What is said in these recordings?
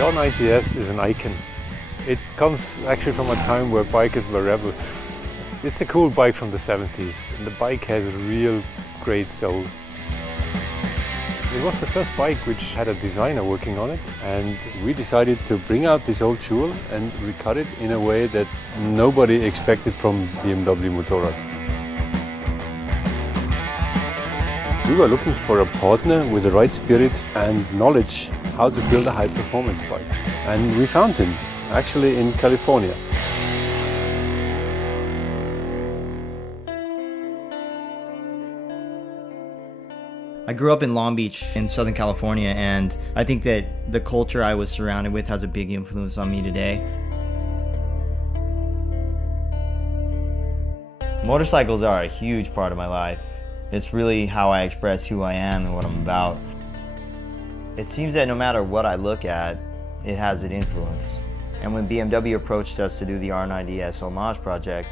The R90S is an icon. It comes actually from a time where bikers were rebels. It's a cool bike from the 70s, and the bike has a real great soul. It was the first bike which had a designer working on it, and we decided to bring out this old jewel and recut it in a way that nobody expected from BMW Motorrad. We were looking for a partner with the right spirit and knowledge how to build a high-performance bike. And we found him, actually in California. I grew up in Long Beach in Southern California, and I think that the culture I was surrounded with has a big influence on me today. Motorcycles are a huge part of my life. It's really how I express who I am and what I'm about. It seems that no matter what I look at, it has an influence. And when BMW approached us to do the R90S homage project,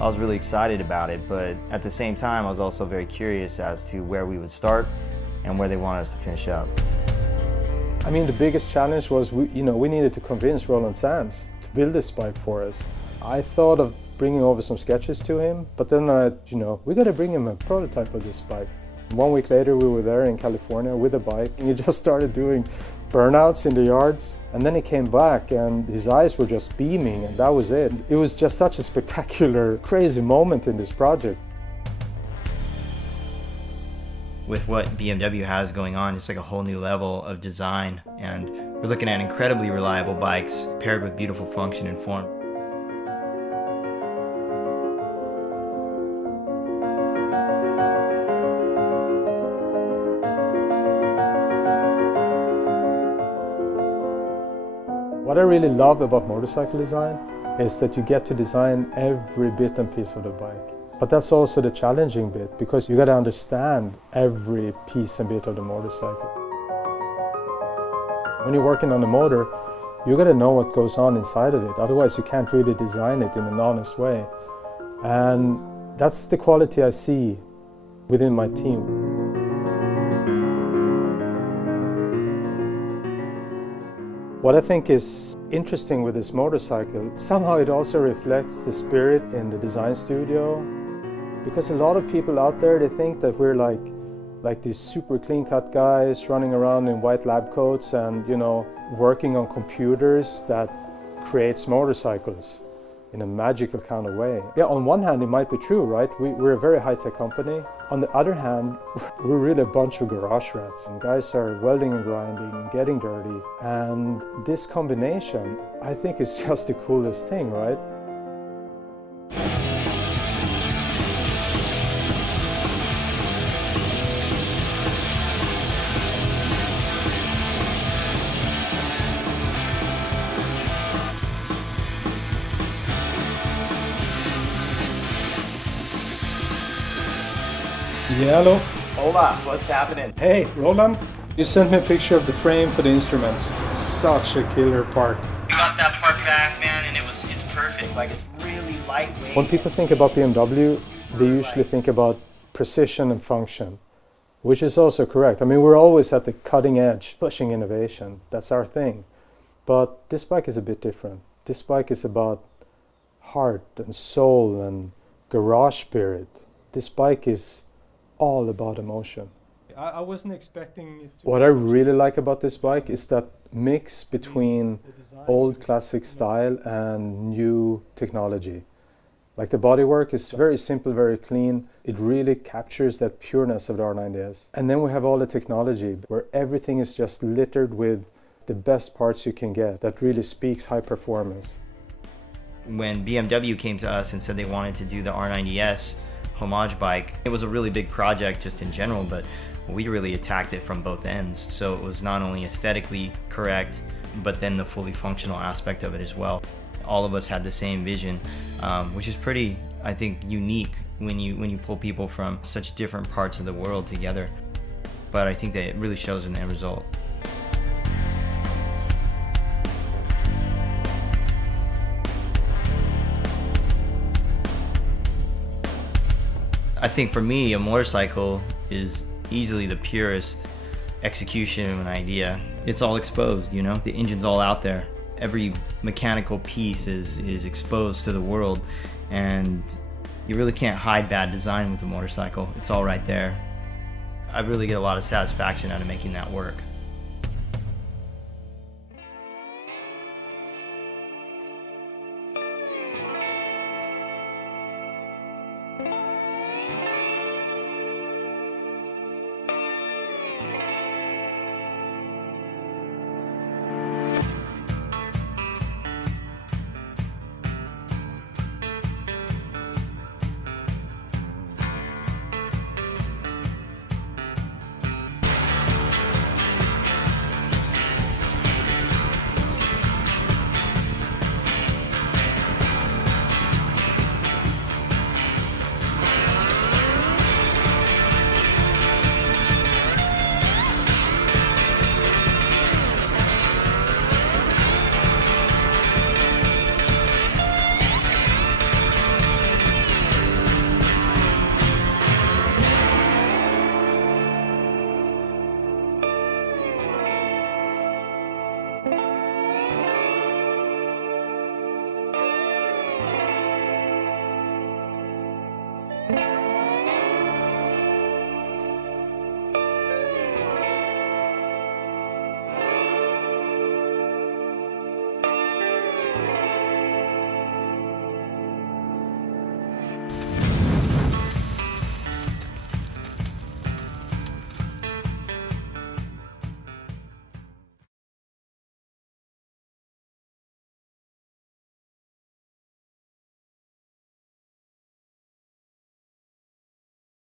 I was really excited about it, but at the same time I was also very curious as to where we would start and where they wanted us to finish up. I mean, the biggest challenge was we needed to convince Roland Sands to build this bike for us. I thought of bringing over some sketches to him, but then we got to bring him a prototype of this bike. 1 week later we were there in California with a bike, and he just started doing burnouts in the yards, and then he came back and his eyes were just beaming, and that was it. It was just such a spectacular, crazy moment in this project. With what BMW has going on, it's like a whole new level of design, and we're looking at incredibly reliable bikes paired with beautiful function and form. What I really love about motorcycle design is that you get to design every bit and piece of the bike. But that's also the challenging bit, because you got to understand every piece and bit of the motorcycle. When you're working on the motor, you got to know what goes on inside of it, otherwise you can't really design it in an honest way. And that's the quality I see within my team. What I think is interesting with this motorcycle, somehow it also reflects the spirit in the design studio. Because a lot of people out there, they think that we're like these super clean-cut guys running around in white lab coats and, working on computers that creates motorcycles in a magical kind of way. Yeah, on one hand it might be true, right? We're a very high-tech company. On the other hand, we're really a bunch of garage rats. And guys are welding and grinding and getting dirty. And this combination, I think, is just the coolest thing, right? Yeah, hello. Hola, what's happening? Hey, Roland, you sent me a picture of the frame for the instruments. It's such a killer part. We got that part back, man, and it's perfect. Like, it's really lightweight. When people think about BMW, they usually think about precision and function, which is also correct. I mean, we're always at the cutting edge, pushing innovation. That's our thing. But this bike is a bit different. This bike is about heart and soul and garage spirit. This bike is all about emotion. I wasn't expecting it to. What I really like about this bike is that mix between old classic style and new technology. Like, the bodywork is very simple, very clean. It really captures that pureness of the R90S. And then we have all the technology where everything is just littered with the best parts you can get that really speaks high performance. When BMW came to us and said they wanted to do the R90S homage bike, it was a really big project just in general, but we really attacked it from both ends. So it was not only aesthetically correct, but then the fully functional aspect of it as well. All of us had the same vision, which is pretty, I think, unique when you pull people from such different parts of the world together. But I think that it really shows in the end result. I think for me, a motorcycle is easily the purest execution of an idea, it's all exposed, you know? The engine's all out there. Every mechanical piece is exposed to the world, and you really can't hide bad design with a motorcycle. It's all right there. I really get a lot of satisfaction out of making that work.